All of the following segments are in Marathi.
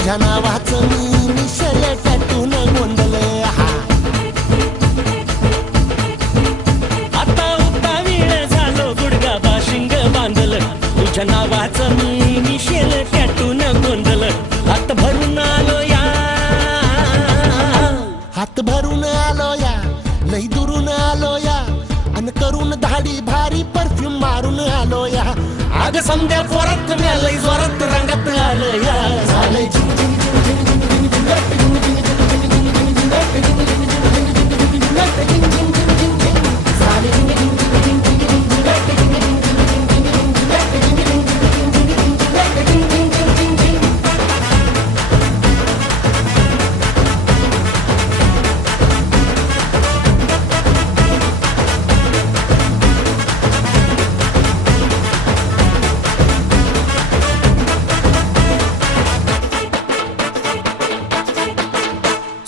तुझ्या नावाचं मी निशल टॅटून गोंधलं आता उता वेळ झालो गुडगा बाशिंग बांधलं तुझ्या नावाचं मी निशल टॅटून गोंधलं हात भरून आलो या हात भरून आलो या लई दुरून आलो या अन करून धाडी भारी परफ्यूम मारून आलो या आग संध्या जोरात लई जोरात रंगात आलं या झालंय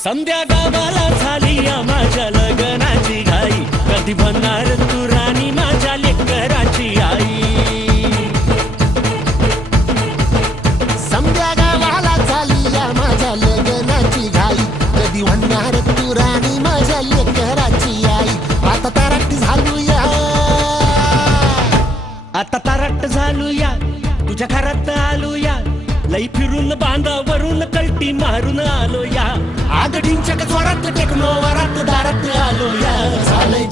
संध्या गावाला झाली या माझ्या लग्नाची कधी बनणार तू राणी माझ्या लेकराची आई. समद्या गावाला झाली या माझ्या लग्नाची घाई, कधी होणार तू राणी माझ्या लेकराची आई. आता ताराटी झालूया, आता तारट झालूया, तुझ्या घरात आलूया, लई फिरून बांधावरून कलटी मारून आलो या. आगडींच्या जोरात टेकलो वरात दारात आलो या. झालंय